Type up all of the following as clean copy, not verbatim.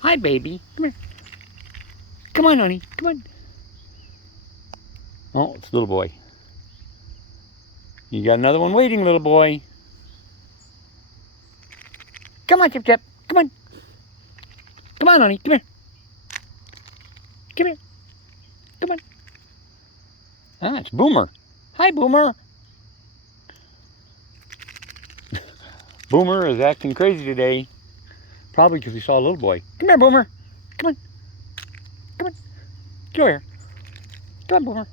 Hi, baby. Come here. Come on, honey. Come on. Oh, it's little boy. You got another one waiting, little boy. Come on, Chip Chip. Come on. Come on, honey. Come here. Come here. Come on. Ah, it's Boomer. Hi, Boomer. Boomer is acting crazy today. Probably because he saw a little boy. Come here, Boomer. Come on. Come on. Get over here. Come on, Boomer.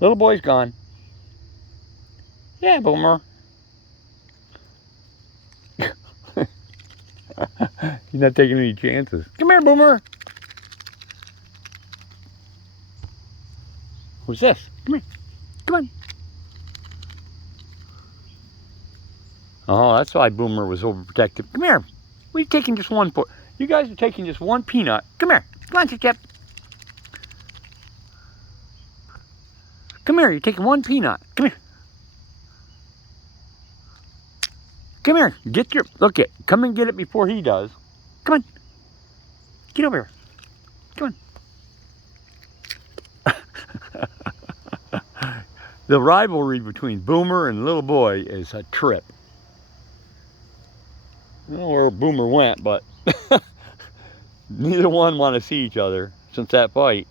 Little boy's gone. Yeah, Boomer. He's not taking any chances. Come here, Boomer. Who's this? Come here. Come on. Oh, that's why Boomer was overprotective. Come here. We're taking just one. You guys are taking just one peanut. Come here. Come on, Chip Chip. Come here. You're taking one peanut. Come here. Come here. Get your. Look it. Come and get it before he does. Come on. Get over here. Come on. The rivalry between Boomer and little boy is a trip. I don't know where Boomer went, but neither one want to see each other since that fight.